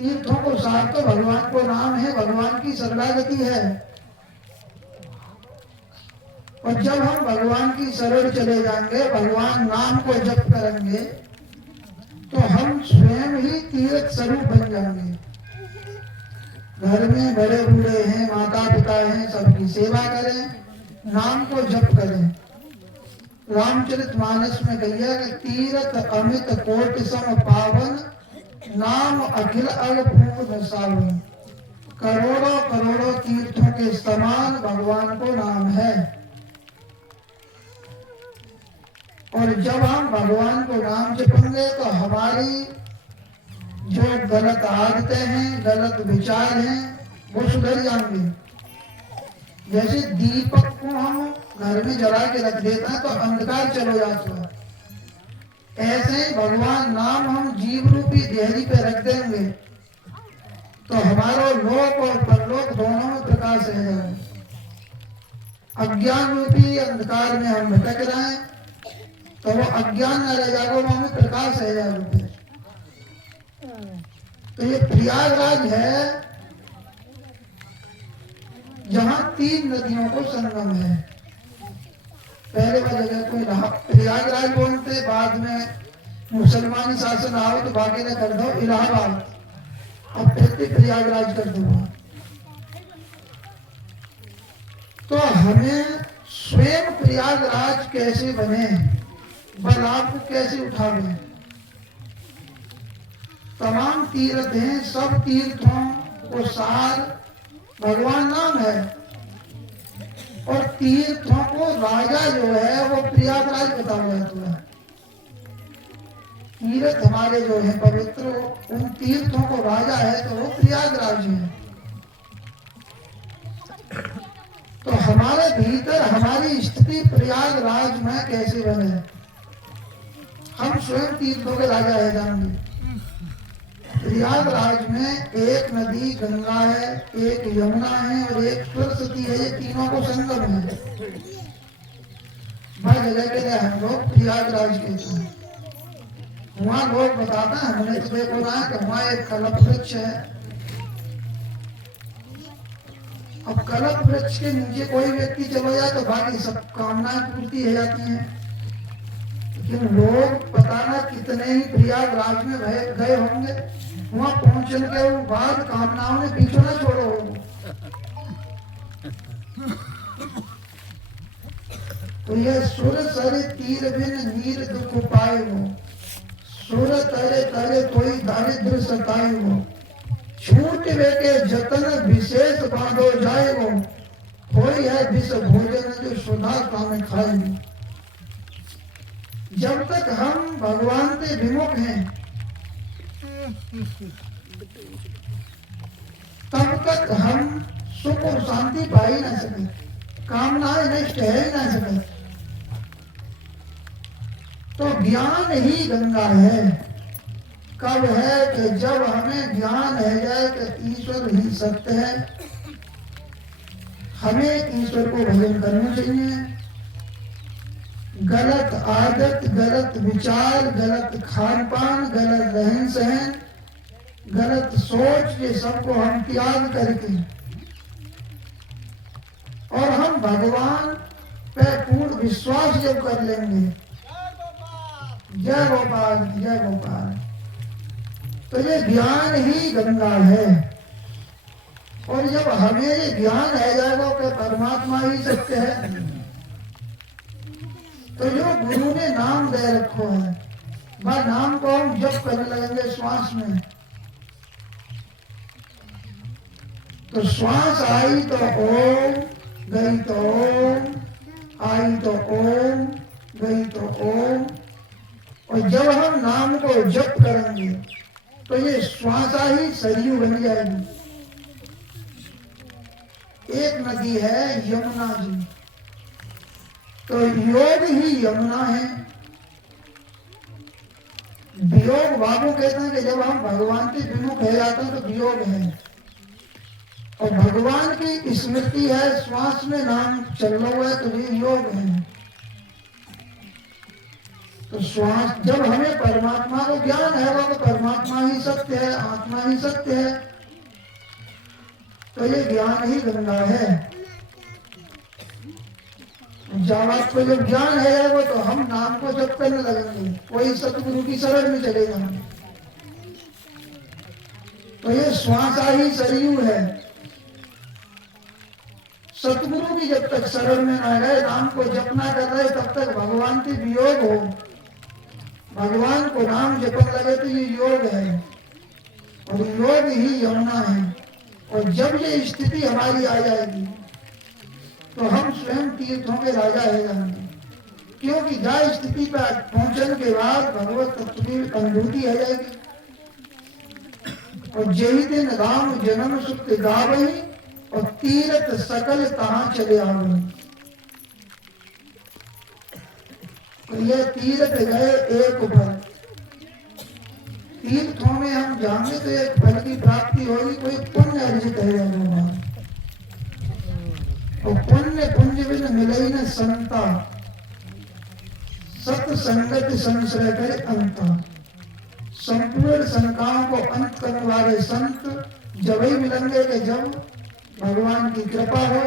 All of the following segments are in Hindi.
तीर्थों को सार तो भगवान को नाम है, भगवान की शरणागति है। और जब हम भगवान की शरण चले जाएंगे, भगवान नाम को जप करेंगे, तो हम स्वयं ही तीर्थ स्वरूप बन जाएंगे। घर में बड़े बूढ़े हैं, माता पिता हैं, सबकी सेवा करें, नाम को जप करें। रामचरितमानस में कहिए कि तीर्थ अमित कोटि सम पावन, नाम अखिल अपूर्ण सावन। करोड़ों करोड़ों तीर्थों के समान भगवान को नाम है। और जब हम भगवान को नाम जपेंगे तो हमारी जो गलत आदतें हैं, गलत विचार हैं, वो सुधर जाएंगे। जैसे दीपक को हम घर में जला के रख देते हैं तो अंधकार चलो जाता है, ऐसे ही भगवान नाम हम जीव रूपी देहरी पे रख देंगे तो हमारा लोक और परलोक दोनों में प्रकाश रह जाएगा। अज्ञान रूपी अंधकार में हम भटक रहे हैं तो वो अज्ञान न रह जाएगा, वो हमें प्रकाश रह जाएगा। तो ये प्रयागराज है जहां 3 नदियों को संगम है। पहले वाले जगह को प्रयागराज बोलते, बाद में मुसलमानी शासन आओ तो बाकी ने कर दो इलाहाबाद, अब फिर प्रयागराज कर दो। तो हमें स्वयं प्रयागराज कैसे बने, बलाप को कैसे उठावे। तमाम तीर्थ हैं, सब तीर्थों को सार भगवान नाम है। और तीर्थों को राजा जो है वो प्रयागराज बताया जाता है। तीर्थ हमारे जो है पवित्र, उन तीर्थों को राजा है तो वो प्रयागराज है। तो हमारे भीतर हमारी स्थिति प्रयागराज में कैसे बने, हम स्वयं तीर्थों के राजा है जाएंगे। प्रयागराज में एक नदी गंगा है, एक यमुना है और एक सरस्वती है, ये तीनों को संगम है। हर जगह के लिए हम लोग प्रयागराज कहते हैं। वहाँ लोग बताते हैं, हमने तो देखो ना कि वहाँ एक कल्प वृक्ष है। अब कल्प वृक्ष के नीचे कोई व्यक्ति चला जाए तो बाकी सब कामनाएं पूर्ति हो जाती हैं। लेकिन लोग पता ना कितने ही प्रयागराज में गए होंगे, वहां पहुंचने के बाद कामनाओं ने पीछे न छोड़ो। तो ये सुर सरे तीर बिन नीर दुख पाए हो, सुर तरे तरे कोई दारिद्र सताए हो, छूट के जतन विशेष बांधो जाए हो, कोई है विष भोजन जो सुधा में खाए। जब तक हम भगवान से विमुख हैं तब तक हम सुख और शांति पा ही ना सके, कामनाएं नष्ट है ही ना सके। तो ज्ञान ही गंगा है। कब है कि जब हमें ज्ञान है जाए कि ईश्वर ही सत्य है, हमें ईश्वर को भजन करना चाहिए। गलत आदत, गलत विचार, गलत खान पान, गलत रहन सहन, गलत सोच, ये सबको हम त्याग करके और हम भगवान पे पूर्ण विश्वास जब कर लेंगे, जय गोपाल जय गोपाल, तो ये ज्ञान ही गंगा है। और जब हमें ये ज्ञान है जाएगा कि परमात्मा ही सत्य है, तो जो गुरु ने नाम दे रखो है, वह नाम को हम जप करने लगेंगे श्वास में। तो श्वास आई तो ओम, गई तो ओम, आई तो ओम, गई तो ओम। और जब हम नाम को जप करेंगे तो ये श्वासा ही सरयू बन जाएगी। एक नदी है यमुना जी, तो योग ही यमुना है। वियोग बाबू कहते हैं कि जब हम भगवान के विमुख हो जाते हैं तो वियोग है, और भगवान की स्मृति है, श्वास में नाम चल रहा है तो ये योग है। तो श्वास, जब हमें परमात्मा को ज्ञान है, वो परमात्मा ही सत्य है, आत्मा ही सत्य है, तो ये ज्ञान ही गंगा है। जब आपको जब ज्ञान है वो, तो हम नाम को जप करने लगेंगे, कोई सतगुरु की शरण में चले जाएंगे। तो ये श्वासा ही सरयू है। सतगुरु भी जब तक शरण में न गए, नाम को जपना कर रहे, तब तक भगवान से वियोग हो। भगवान को नाम जपने लगे तो ये योग है, और योग ही यमुना है। और जब ये स्थिति हमारी आ जाएगी, तो हम स्वयं तीर्थों के राजा हो जाएंगे, क्योंकि जहाँ स्थिति पर पहुंचने के बाद भगवत तत्व की अनुभूति हो जाएगी। और जही दिन राम जन्म सुख गावही, और तीर्थ सकल कहाँ चले आवही। तो ये तीर्थ गए एक फल। तीर्थों में हम जाएंगे तो एक फल की प्राप्ति होगी, कोई पुण्य अर्जित है होगा। और पुण्य पुंज बिन मिले न संता, सत संगत संश्रय करे अंता। संपूर्ण शंकाओं को अंत करने वाले संत जब ही मिलेंगे कि जब भगवान की कृपा हो,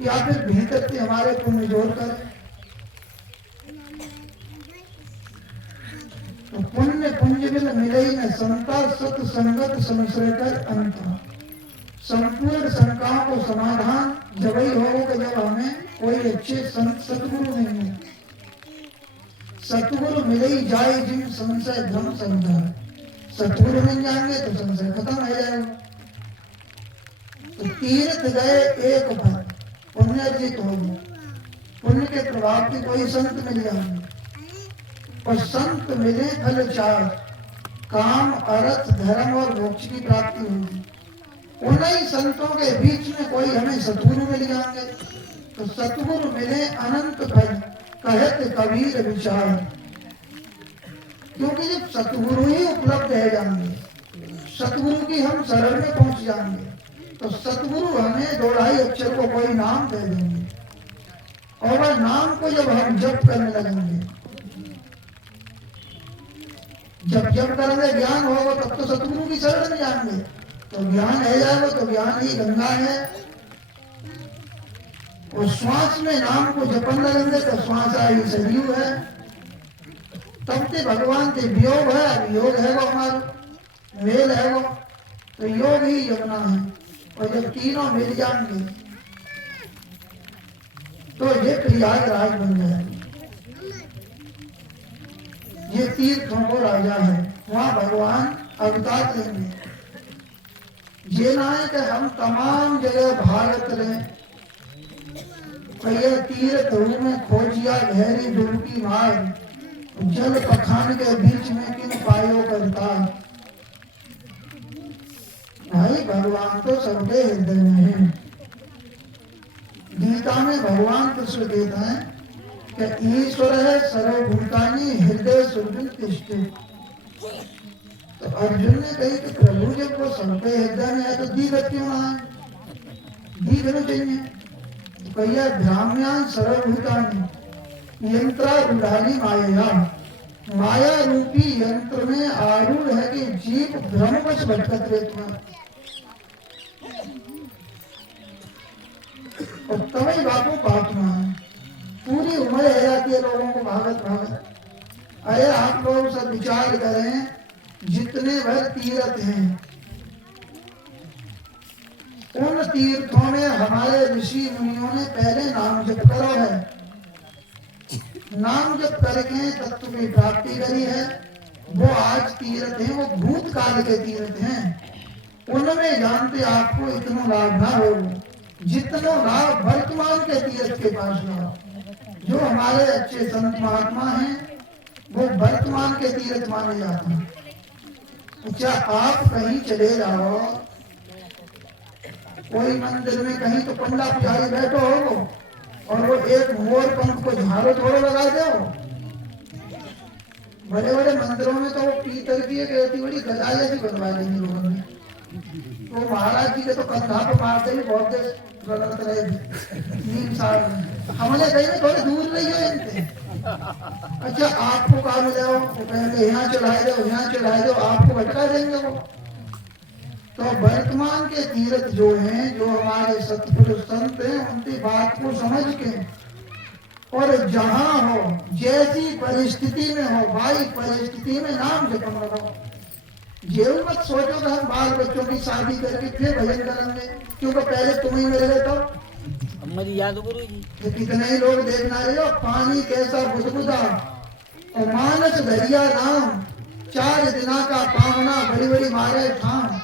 या फिर भीतर से हमारे पुण्य जोड़कर। तो पुण्य पुंज बिन मिले न संता, सत संगत संश्रय कर अंता। संपूर्ण शंकाओं को समाधान जब ही होगा जब हमें कोई अच्छे संत सतगुरु नहीं है। सतगुरु मिले ही जाए जिन संशय भ्रम संसार। सतगुरु मिल जाएंगे तो संशय खत्म हो जाएगा। तो तीर्थ गए एक फल, पुण्य अर्जित होगा। पुण्य के प्रभाव से कोई संत मिल जाएंगे, और संत मिले फल चार, काम अर्थ धर्म और मोक्ष की प्राप्ति होगी। उन्हीं संतों के बीच में कोई हमें सतगुरु मिल जाएंगे, तो सतगुरु मिले अनंत फल, कहत कबीर विचार। क्योंकि जब सतगुरु ही उपलब्ध है जाएंगे, सतगुरु की हम शरण में पहुंच जाएंगे, तो सतगुरु हमें दोढ़ाई अक्षर को कोई नाम दे देंगे। और वह नाम को जब हम जप करने लगेंगे, जब जप करेंगे ज्ञान होगा, तब तो सतगुरु की शरण में जाएंगे। तो ज्ञान है जाएगा, तो ज्ञान ही गंगा है। और श्वास में नाम को जपन लगेंगे, तो श्वास ही सरयू है। तब से भगवान से वियोग है, योग है वो हमारा मेल है वो, तो योग ही यमुना है। और जब तीनों मिल जाएंगे तो ये प्रयागराज बन जाएगा। ये तीर्थों को राजा है, वहां भगवान अवतार लेंगे। ये ना है कि हम तमाम जगह भारत रहे, कई तीर्थ में खोजिया गहरी डुबकी मार, जल पखान के बीच में किन पायो करता। भाई भगवान तो सबके हृदय में है। गीता में भगवान कृष्ण कहते हैं कि ईश्वर है सर्वभूतानि हृदय सुरभिन तिष्ठित। तो अर्जुन ने कही कि प्रभु जब वो सबके हृदय में है तो दीघत क्यों ना है, दीघना चाहिए। तो कहिए भ्राम्यान सर्वभूतानि यंत्रा रूढ़ानी माया। माया रूपी यंत्र में आरूढ़ है कि जीव भ्रमवश भटकत रहता है। और तभी बापू पापना है, पूरी उम्र है जाती है लोगों को भागत भागत। अरे आप लोग सब विचार करें, जितने भर तीर्थ हैं, उन तीर्थों में हमारे ऋषि मुनियों ने पहले नाम जप करो है, नाम जप करके तत्व की प्राप्ति करी है। वो आज तीर्थ हैं, वो भूतकाल के तीर्थ हैं। उनमें जानते आपको इतना लाभ ना हो जितना लाभ वर्तमान के तीर्थ के पास हुआ। जो हमारे अच्छे संत महात्मा हैं वो वर्तमान के तीर्थ माने जाते हैं। अच्छा, आप कहीं चले जाओ, कोई मंदिर में कहीं तो पंडा पुजारी बैठो हो और वो एक मोर पंख को झाड़ो थोड़ो लगा दो। बड़े बड़े मंदिरों में तो वो पीतल की एक ऐसी बड़ी गजा जैसी बनवा देंगे लोगों ने। तो महाराज जी के तो कंधा पर मारते ही बहुत गलत रहे। हमने कहीं थोड़े दूर रही हो इनसे। अच्छा आपको कहा मिले तो कहेंगे यहाँ चढ़ाए दो, यहाँ चढ़ाए दो, आपको भटका देंगे वो। तो वर्तमान के तीर्थ जो हैं, जो हमारे सतपुरुष संत हैं, उनकी बात को समझ के और जहां हो, जैसी परिस्थिति में हो, भाई परिस्थिति में नाम जपन लगाओ। ये मत सोचो कि हम बाल बच्चों की शादी करके फिर भजन करेंगे, क्योंकि पहले तुम ही मिल गए तो हमारी याद गुरु जी। तो कितने ही लोग देखना रहे हो, पानी कैसा बुदबुदा और मानस दरिया नाम, 4 दिना का पावना बड़ी बड़ी मारे ठाम।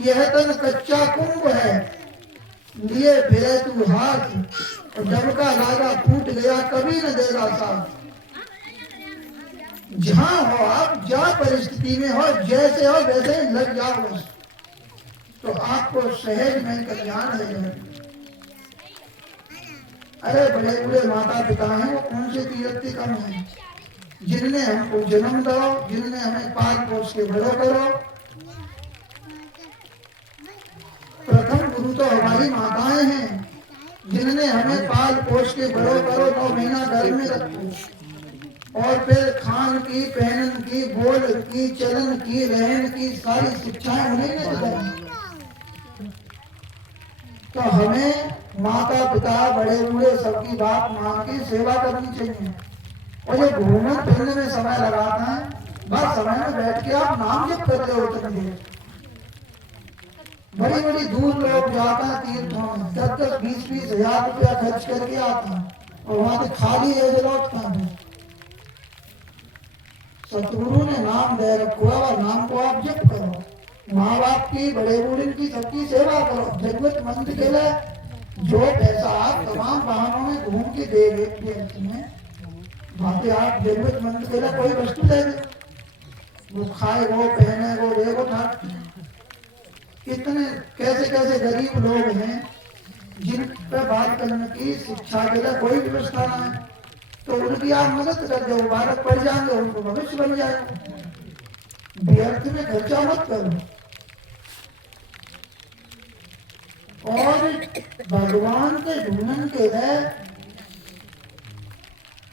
यह तन कच्चा कुंभ है, लिए फिरे तू हाथ, और जब का लागा फूट गया कभी न देगा साथ। जहां हो आप, जहां परिस्थिति में हो, जैसे हो वैसे लग जाओ बस, तो आपको सहज में कल्याण है। अरे बड़े बड़े माता पिता हैं, वो कौन से तीर्थ कम है, जिनने हमको जन्म दो, जिनने हमें पाल पोष के बड़ो करो। प्रथम गुरु तो हमारी माताएं हैं, जिन्होंने हमें पाल पोष के बड़ो करो, 9 महीना घर में रखो, और फिर खान की, पहनन की, बोल की, चलन की, रहन की सारी शिक्षाएं उन्हीं ने दी। तो हमें माता पिता बड़े बूढ़े सबकी बात मान के सेवा करनी चाहिए। और ये घूमने फिरने में समय लगाता है, बस समय में बैठ के आप नाम जप कर रहे हो। बड़ी बड़ी दूर लोग जाता है तीर्थों में, 10-20 हजार रुपया खर्च करके आता है, और वहां से खाली है जो लौटता है। सतगुरु ने नाम दे रखा है, और नाम को आप जप करो, माँ बाप की, बड़े बूढ़े की, सबकी सेवा करो। जरूरतमंद के लिए जो पैसा आप तमाम वाहनों में घूम के दे देते हैं, बाकी आप जरूरतमंद के लिए कोई वस्तु दे दे, वो खाए, वो पहने, वो दे, वो ठाक। कितने कैसे कैसे गरीब लोग हैं जिन पर बात करने की शिक्षा के लिए कोई व्यवस्था ना है, तो उनकी आप मदद कर दो, बालक पढ़ जाएंगे, उनको भविष्य बन जाएगा। व्यर्थ में खर्चा मत करो। और भगवान के ढूंढने के लिए,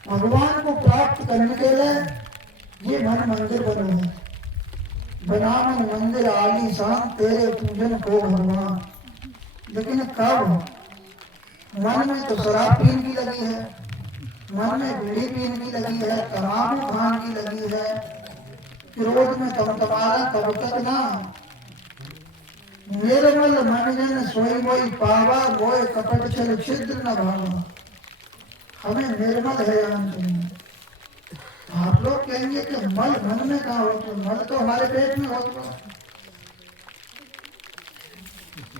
भगवान को प्राप्त करने के लिए ये मन मंदिर बनो है। बना मन मंदिर आलीशान, तेरे पूजन को भगवान। लेकिन कब? मन में तो शराब पीने की लगी है, मन में बीड़ी पीने की लगी है, तंबाकू खाने की लगी है, क्रोध में तमतमारा, तब तक ना। निर्मल मन जन सोई मोई पावा, मोय कपट छल छिद्र न भावा। हमें निर्मल है चाहिए। आप लोग कहेंगे कि मल मन में कहा हो, तो मल तो हमारे पेट में होता।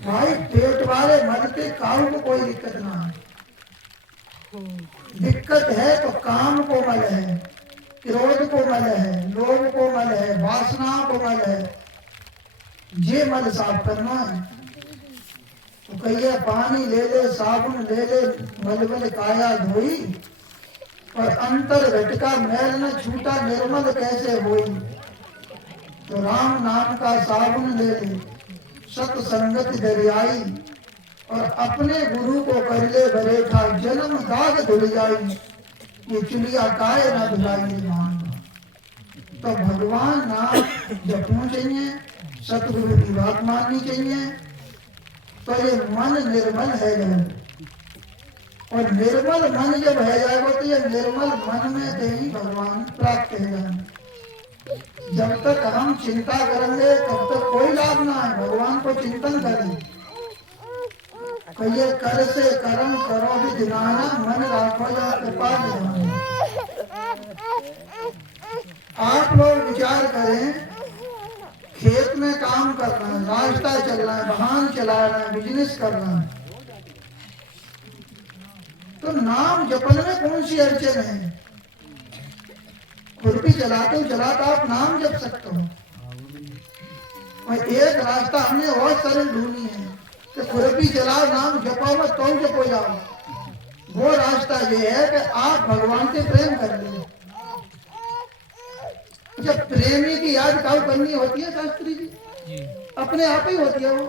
भाई पेट वाले मल के काऊ को कोई दिक्कत ना है। दिक्कत है तो काम को मल है, क्रोध को मल है, लोभ को मल है, वासना को मल है। ये मल साफ करना है। तो कहिए पानी ले ले, साबुन ले ले, मलमल काया धोई, और अंतर घटका मैल न छूटा, निर्मल कैसे होई। तो राम नाम का साबुन ले ले, सत संगत दरियाई, और अपने गुरु को कर ले बरेठा, जन्म दाग धुल जाई, ये चुलिया काय न धुलाई मान। तो भगवान नाम जपना चाहिए, सतगुरु की बात माननी चाहिए, तो ये मन निर्मल है जब। और निर्मल मन जब है जाएगा, तो ये निर्मल मन में देही भगवान प्राप्त है जाएंगे। जब तक हम चिंता करेंगे तब तक कोई लाभ ना है। भगवान को चिंतन करें, कहिए कर से कर्म करो भी दिनाना, मन राखो या कृपा दिलाना। आप लोग विचार करें, खेत में काम करना है, रास्ता चलना है, वाहन चलाना है, बिजनेस करना है, तो नाम जपन में कौन सी अड़चन है? खुरपी चलाते चलाता आप नाम जप सकते हो। और एक रास्ता हमने और सरल ढूंढी है कि खुरपी चलाओ, नाम जपाओ, मत तो जपो जाओ। वो रास्ता ये है कि आप भगवान से प्रेम कर लो। जब प्रेमी की याद काउ करनी होती है शास्त्री जी, अपने आप ही होती है वो।